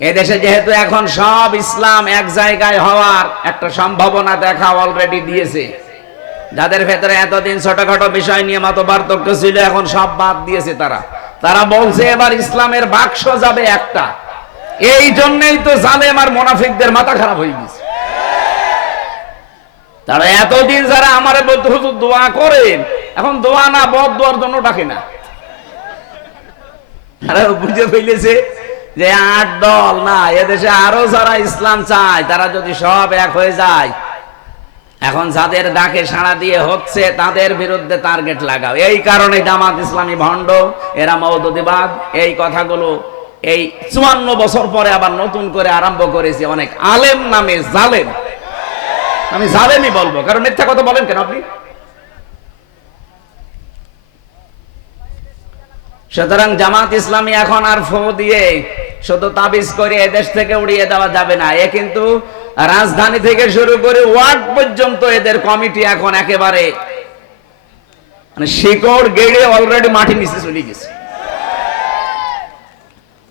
এদেশে যেহেতু এখন সব ইসলাম এক জায়গায় হওয়ার একটা সম্ভাবনা দেখা অলরেডি দিয়েছে। যাদের ভেতরে এতদিন ছোটখাটো বিষয় নিয়ে মত পার্থক্য ছিল, এখন সব বাদ দিয়েছে তারা। তারা বলছে, এবার ইসলামের বাক্স যাবে একটা। এই জন্যই তো জালেম আর মোনাফিকদের মাথা খারাপ হয়ে গেছে। তারা এতদিন যারা আমার দোয়া করেন। এখন দোয়া না, বদ দোয়ার জন্য ডাকে না। তারা বুঝে ফেলেছে যে আট দল না, এদেশে আরও যারা ইসলাম চায়, তারা যদি সব এক হয়ে যায়, এখন যাদের ডাকে সাড়া দিয়ে হচ্ছে, তাদের বিরুদ্ধে টার্গেট লাগাও। এই কারণে জামাত ইসলামী ভণ্ড, এরা মৌদুদিবাদ এই কথাগুলো এই চুয়ান্ন বছর পরে আবার নতুন করে আরম্ভ করেছি, অনেক আলেম নামে জালেম। আমি জালেমই বলব, কারণ মিথ্যা কথা বলেন কেন আপনি? সুতরাং জামাত ইসলামী এখন আর ফো দিয়ে শুধু তাবিজ করে এদেশ থেকে উড়িয়ে দেওয়া যাবে না। এ কিন্তু রাজধানী থেকে শুরু করে ওয়ার্ড পর্যন্ত এদের কমিটি এখন একেবারে মানে শিকড় গেড়ে অলরেডি মাটি নিচে চলে গেছে।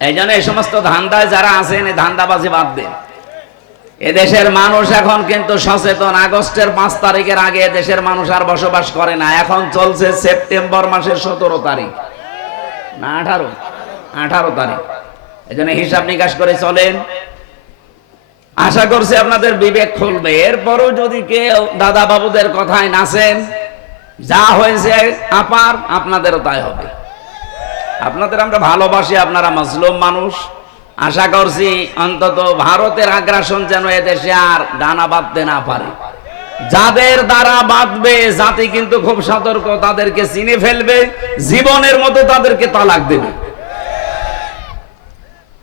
এই জন্য এই সমস্ত ধান্দায় যারা আছেন, এই ধান্দাবাজি বাদ দেন। এদেশের মানুষ এখন কিন্তু সচেতন। আগস্টের পাঁচ তারিখের আগে দেশের মানুষ আর বসবাস করে না। এখন চলছে সেপ্টেম্বর মাসের সতেরো তারিখ। না, আঠারো। আঠারো তারিখ। এই জন্য হিসাব নিকাশ করে চলেন। আশা করছি আপনাদের বিবেক খুলবে। এরপরও যদি কেউ দাদা বাবুদের কথায় নাচেন, যা হয়েছে আপার, আপনাদেরও তাই হবে। আপনাদের আমরা ভালোবাসি, আপনারা মজলুম মানুষ। আশা করছি অন্তত ভারতের আগ্রাসন যেন এদেশে আর ডানা বাঁধতে না পারে। যাদের দ্বারা বাঁধবে, জাতি কিন্তু খুব সতর্ক, তাদেরকে চিনে ফেলবে, জীবনের মতো তাদেরকে তালাক দেবে।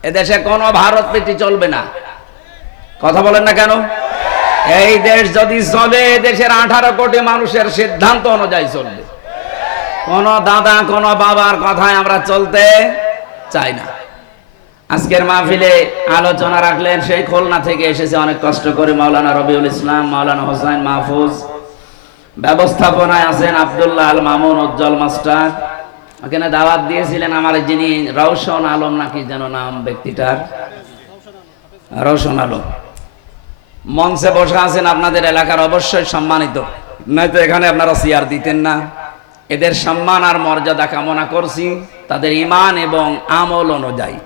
এদেশে কোনো ভারত পেটি চলবে না। কথা বলেন না কেন? এই দেশ যদি চলে দেশের আঠারো কোটি মানুষের সিদ্ধান্ত অনুযায়ী চলবে। কোন দাদা, কোন বাবার কথায় আমরা চলতে চাই না। আজকের মাহফিলে আলোচনা রাখলেন সেই খুলনা থেকে এসেছে অনেক কষ্ট করে মাওলানা রবিউল ইসলাম, মাওলানা হোসাইন মাহফুজ। ব্যবস্থাপনায় আছেন আব্দুল্লাহ আল মামুন, উজ্জ্বল মাস্টার। ওখানে দাওয়াত দিয়েছিলেন আমার যিনি রওশন আলম নাকি যেন নাম ব্যক্তিটার? রওশন আলম। মঞ্চে বসে আছেন আপনাদের এলাকার অবশ্যই সম্মানিত। নয়তো এখানে আপনারা চেয়ার দিতেন না। এদের সম্মান আর মর্যাদা কামনা করছি। তাদের ইমান এবং আমল অনুযায়ী।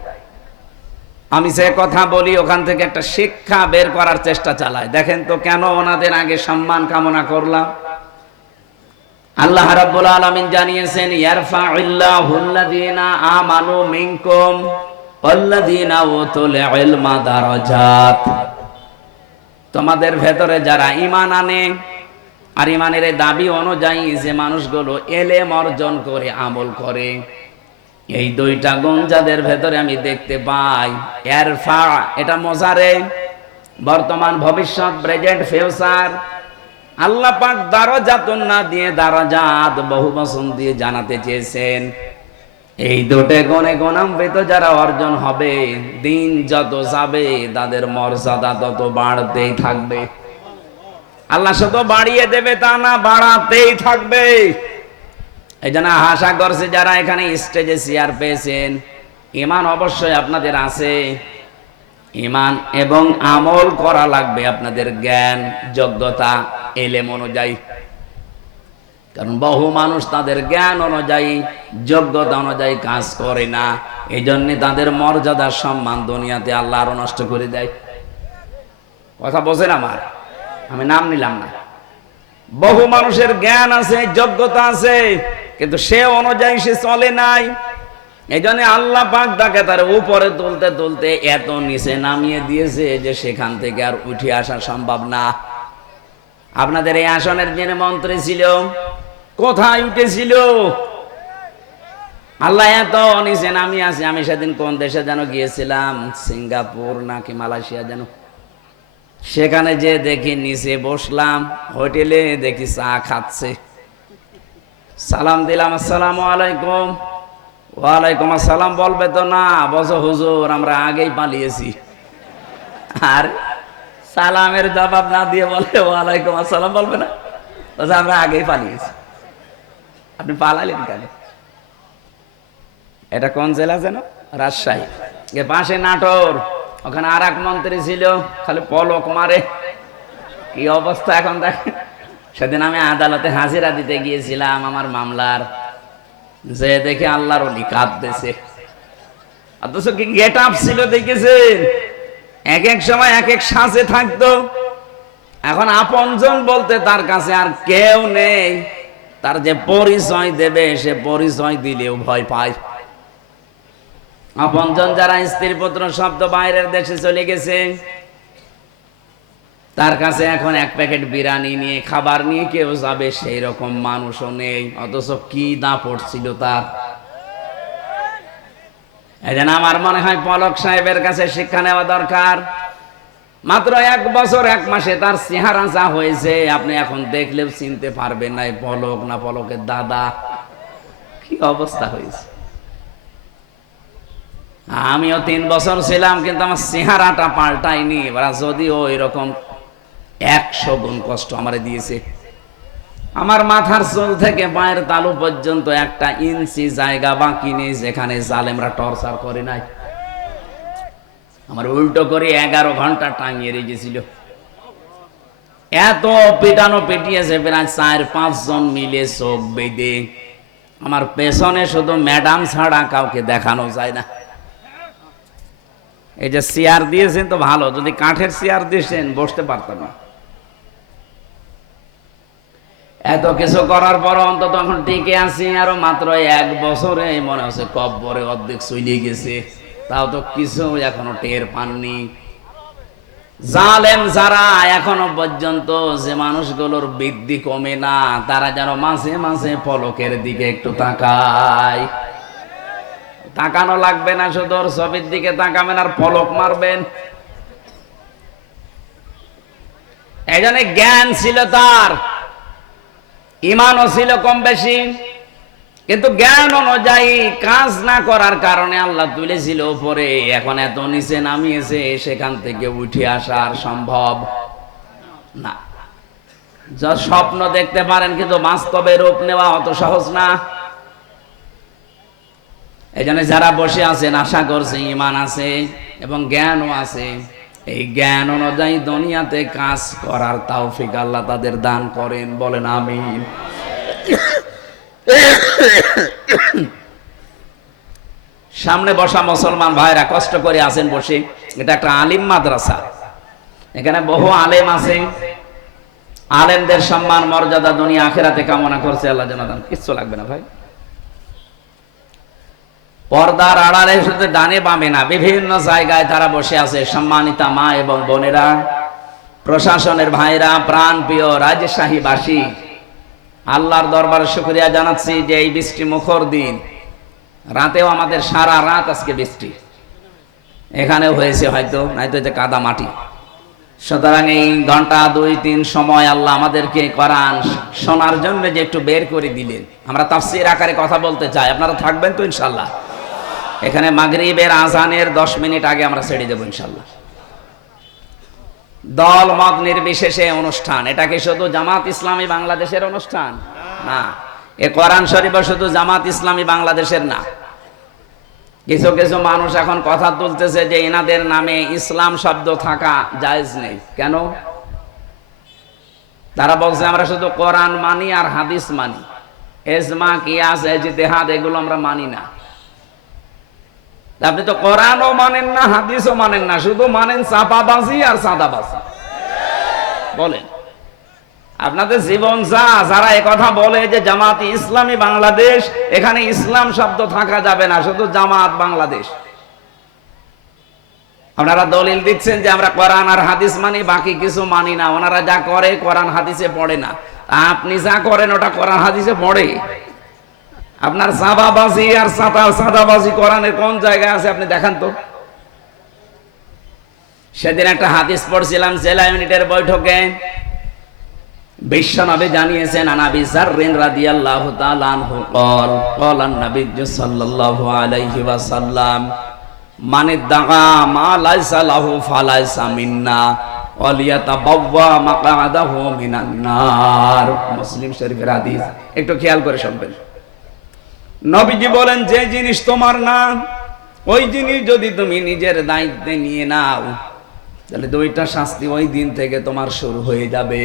আমি সে কথা বলি, ওখান থেকে একটা শিক্ষা বের করার চেষ্টা চালাই। দেখেন তো কেন ওনাদের আগে সম্মান কামনা করলাম? আল্লাহ রাব্বুল আলামিন জানিয়েছেন আমানু মিনকুম উতুল ইলমা দারাজাত। তোমাদের ভেতরে যারা ঈমান আনে, আর ইমানের দাবি অনুযায়ী যে মানুষগুলো এলেম অর্জন করে, আমল করে এই দুইটা গুণ যাদের ভেতরে আমি দেখতে পাই এরফা এটা মজারে। বর্তমান ভবিষ্যৎ, প্রেজেন্ট, ফিউচার। আল্লাহ পাক দারাজাতুন না দিয়ে দারাজাত বহু বচন দিয়ে জানাতে চেয়েছেন। এই দুটে গণে গণান্বিত যারা অর্জন হবে, দিন যত যাবে, তাদের মর্যাদা তত বাড়তেই থাকবে। আল্লাহ শুধু বাড়িয়ে দেবে তা না, বাড়াতেই থাকবে। এই জন্য আশা করছে যারা এখানে স্টেজে চেয়ার পেয়েছেন, ইমান অবশ্যই আপনাদের আছে। ইমান এবং আমল করা লাগবে আপনাদের জ্ঞান, যোগ্যতা, এলেম অনুযায়ী। কারণ বহু মানুষ তাদের জ্ঞান অনুযায়ী, যোগ্যতা অনুযায়ী কাজ করে না। এই জন্য তাদের মর্যাদার সম্মান দুনিয়াতে আল্লাহ আরও নষ্ট করে দেয়। কথা বোঝেন আমার? আমি নাম নিলাম না। বহু মানুষের জ্ঞান আছে, যোগ্যতা আছে। কিন্তু সে অনুযায়ী সে চলে নাই। এই জন্য আল্লাহ পাক তাকে তার উপরে তুলতে তুলতে এত নিচে নামিয়ে দিয়েছে যে সেখান থেকে আর উঠে আসা সম্ভব না। আপনাদের এই আসনের যিনি মন্ত্রী ছিল, কোথায় উঠেছিল? আল্লাহ এত নিচে নামিয়ে আছে, আমি সেদিন কোন দেশে যেন গিয়েছিলাম? সিঙ্গাপুর নাকি মালয়েশিয়া যেন। সেখানে যে দেখি নিচে বসলাম, হোটেলে দেখি চা খাচ্ছে। সালাম দিলাম, আসসালামু আলাইকুম। ওয়ালাইকুম আসসালাম, বলবে তো না। বস হুজুর, আমরা আগেই পালিয়েছি। আর সালামের জবাব না দিয়ে বলে, ওয়ালাইকুম আসসালাম, বলবে না? বলছে, আমরা আগেই পালিয়েছি। আপনি পালালেন কেন? এটা কোন জেলা যেন? রাজশাহী। এ পাশে নাটোর। ওখানে আর এক মন্ত্রী ছিল। খালি পলক মারে। কি অবস্থা এখন দেখ? সেদিন আমি আদালতে হাজিরা দিতে গিয়েছিলাম আমার মামলার। যে দেখে আল্লাহর অলি কাঁদতেছে। অথচ কি গেট আপ ছিল দেখেছেন? এক এক সময় এক এক সাজে থাকতো। এখন আপনজন বলতে তার কাছে আর কেউ নেই। তার যে পরিচয় দেবে, সে পরিচয় দিলেও ভয় পায়। আপনজন যারা স্ত্রী পুত্র শব্দ বাইরের দেশে চলে গেছে তার কাছে এখন এক প্যাকেট বিরিয়ানি নিয়ে, খাবার নিয়ে কেউ যাবে সেই রকম মানুষও নেই। অথচ কি দাপট ছিল তার? আমার মনে হয় পলক সাহেবের কাছে শিক্ষা নেওয়া দরকার। মাত্র এক বছর, এক মাসে তার চেহারা যা হয়েছে, আপনি এখন দেখলেও চিনতে পারবেন না পলক না পলকের দাদা। কি অবস্থা হয়েছে? আমিও তিন বছর ছিলাম, কিন্তু আমার চেহারাটা পাল্টাইনি এবার যদিও এরকম একশো গুণ কষ্ট আমারে দিয়েছে। আমার মাথার চুল থেকে পায়ের তালু পর্যন্ত একটা ইঞ্চি জায়গা বাকি নেই, যেখানে জালেমরা টর্চার করে নাই। আমার উল্টো করে এগারো ঘণ্টা টাঙিয়ে রেখেছিল। এত পেটানো পেটিয়েছে প্রায় চার পাঁচ জন মিলে চোখ বেঁধে। আমার পেছনে শুধু ম্যাডাম ছাড়া কাউকে দেখানো যায় না। এই যে চেয়ার দিয়েছেন তো ভালো, যদি কাঠের চেয়ার দিয়েছেন বসতে পারতাম না। এত কিছু করার পর অন্তত এখন টিকে আছি, আরও মাত্র এক বছরে, মনে হচ্ছে কব্বরে অর্ধেক চলে গেছে। তাও তো কিছু এখনও টের পাননি। জালেম যারা এখনও পর্যন্ত যে মানুষগুলোর বৃদ্ধি কমে না, তারা যেন মাঝে মাঝে পলকের দিকে একটু তাকায়। তাকানো লাগবে না শুধু ছবির দিকে তাকাবেন আর পলক মারবেন। এই জন্য জ্ঞান ছিল তার। ইমানও ছিল কম বেশি। কিন্তু জ্ঞান অনুযায়ী কাজ না করার কারণে আল্লাহ তুলেছিল উপরে। এখন এত নিচে নামিয়েছে, সেখান থেকে উঠে আসার সম্ভব না। যা স্বপ্ন দেখতে পারেন, কিন্তু বাস্তবে রূপ নেওয়া অত সহজ না। এই যারা বসে আছেন, আশা করছে ইমান আছে এবং জ্ঞানও আছে। এই জ্ঞান অনুযায়ী দুনিয়াতে কাজ করার তৌফিক আল্লাহ তাদের দান করেন, বলেন আমিন। সামনে বসা মুসলমান ভাইরা, কষ্ট করে আছেন বসে। এটা একটা আলিম মাদ্রাসা। এখানে বহু আলেম আছে। আলেমদের সম্মান, মর্যাদা দুনিয়া আখেরাতে কামনা করছে, আল্লাহ জানাদান কিচ্ছু লাগবে না ভাই। পর্দার আড়ালে শুধু ডানে বামে না, বিভিন্ন জায়গায় তারা বসে আছে। সম্মানিতা মা এবং বোনেরা, প্রশাসনের ভাইরা, প্রাণ প্রিয় রাজশাহীবাসী, আল্লাহর দরবারে শুক্রিয়া জানাচ্ছি যে এই বৃষ্টি মুখর দিন। রাতেও আমাদের সারা রাত আজকে বৃষ্টি। এখানেও হয়েছে হয়তো, নয়তো যে কাদা মাটি। সুতরাং এই ঘণ্টা, দুই, তিন সময় আল্লাহ আমাদেরকে করান শোনার জন্য যে একটু বের করে দিলেন। আমরা তাফসির আকারে কথা বলতে চাই। আপনারা থাকবেন তো ইনশাল্লাহ এখানে মাগরিবের আজানের দশ মিনিট আগে আমরা ছেড়ে দেবো ইনশাল্লাহ দল মত নির্বিশেষে অনুষ্ঠান। এটা কি শুধু জামাত ইসলামী বাংলাদেশের অনুষ্ঠান? না। এ কোরআন শরীফ শুধু জামাত ইসলামী বাংলাদেশের না। কিছু কিছু মানুষ এখন কথা তুলতেছে যে এনাদের নামে ইসলাম শব্দ থাকা জায়েজ নেই। কেন? তারা বলছে, আমরা শুধু কোরআন মানি আর হাদিস মানি। এজমা, কিয়াস, এজিতেহাদ, এগুলো আমরা মানি না। আপনি তো কোরআনও মানেন না, হাদিসও মানেন না, শুধু মানেন চাপাবাজি আর সাদাবাজি বলেন, আপনাদের জীবন যা, যারা কথা বলে যে জামাত ইসলামী বাংলাদেশ, এখানে ইসলাম শব্দ থাকা যাবে না, শুধু জামাত বাংলাদেশ। আপনারা দলিল দিচ্ছেন যে আমরা কোরআন আর হাদিস মানি, বাকি কিছু মানি না। ওনারা যা করে, কোরআন হাদিসে পড়ে না। আপনি যা করেন, ওটা কোরআন হাদিসে পড়ে। আপনার চাঁদাবাজি আর চাঁদা, চাঁদাবাজি কোরআনের কোন জায়গায় আছে আপনি দেখান তো? সেদিন একটা হাতিস পড়ছিলাম, জেলা ইউনিটের বৈঠকে। বিশ্বনবী জানিয়েছেন, আনাবি জাররিন রাদিয়াল্লাহু তাআলা আনহু কল কল সাল্লাল্লাহু আলাইহি ওয়াসাল্লাম মানে দাগা মা লাইসা লাহু ফালাইসা মিন্না মাকাদাহু মিনান নার মুসলিম শরীফের হাদিস। একটু খেয়াল করে শুনবেন। নবীজি বলেন, যে জিনিস তোমার না, ওই জিনিস যদি তুমি নিজের দায়িত্বে নিয়ে নাও, তাহলে দুইটা শাস্তি ওই দিন থেকে তোমার শুরু হয়ে যাবে।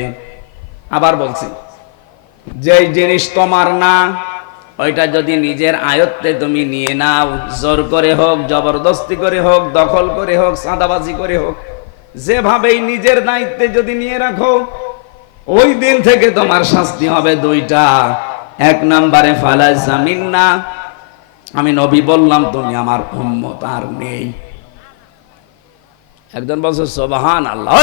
আবার বলছি, যে জিনিস তোমার না, ওইটা যদি নিজের আয়ত্তে তুমি নিয়ে নাও, জোর করে হোক, জবরদস্তি করে হোক, দখল করে হোক, সাদাবাজি করে হোক, যেভাবেই নিজের দায়িত্বে যদি নিয়ে রাখো, ওই দিন থেকে তোমার শাস্তি হবে দুইটা। এক নম্বরে ফালাই জামিন না। আমি নবী বললাম, তুমি আমার উম্মত, আর নেই। একজন বলছে সোবাহান আল্লাহ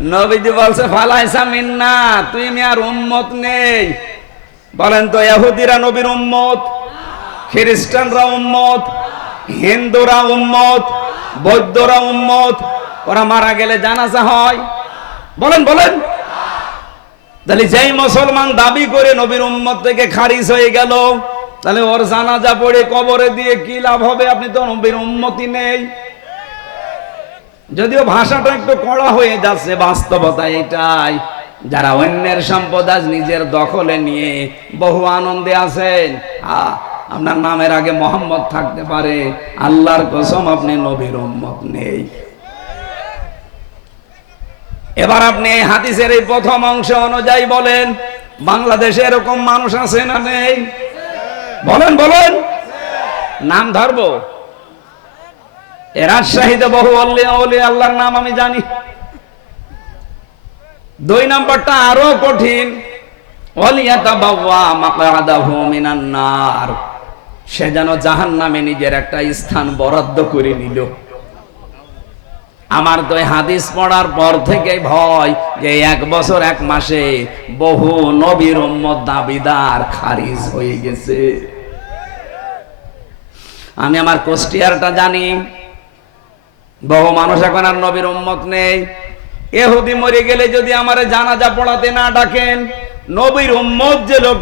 নবীজি বলছে ফালাইসা মিন্না তুই আর উম্মত নেই। বলেন তো, ইহুদিরা নবীর উম্মত, খ্রিস্টানরা উম্মত, হিন্দুরা উম্মত, বৌদ্ধরা উম্মত, ওরা মারা গেলে জানাজা হয়। বলেন বলেন। তাহলে যেই মুসলমান দাবি করে নবীর উম্মত থেকে খারিজ হয়ে গেল, তাহলে ওর জানাজা পড়ে কবরে দিয়ে কি লাভ হবে? আপনি তো নবীর উম্মতি নেই। যদিও ভাষাটা একটু কড়া হয়ে যাচ্ছে, বাস্তবতা এটাই। যারা অন্যের সম্পদ আজ নিজের দখলে নিয়ে বহু আনন্দে আছেন আপনার নামের আগে মোহাম্মদ থাকতে পারে, আল্লাহর কসম আপনি নবীর উম্মত নেই। এবার আপনি এই হাদিসের এই প্রথম অংশ অনুযায়ী বলেন, বাংলাদেশে এরকম মানুষ আছে না নেই? বলেন বলেন। নাম ধরবো? এ রাজশাহীতে বহু অল্লি অলি আল্লাহর নাম আমি জানি। দুই নম্বরটা আরও কঠিন। সে যেন জাহান্নামে নিজের একটা স্থান বরাদ্দ করে নিল। আমার তো হাদিস পড়ার পর থেকে ভয় যে এক বছর, এক মাসে বহু নবীর উম্মত দাবিদার খারিজ হয়ে গেছে। আমি আমার কোষ্টিয়ারটা জানি। বহু মানুষ এখন আর নবীর উম্মত নেই। এহুদি মরে গেলে যদি আমার জানাজা পড়াতে না ডাকেন, নবীর উম্মত যে লোক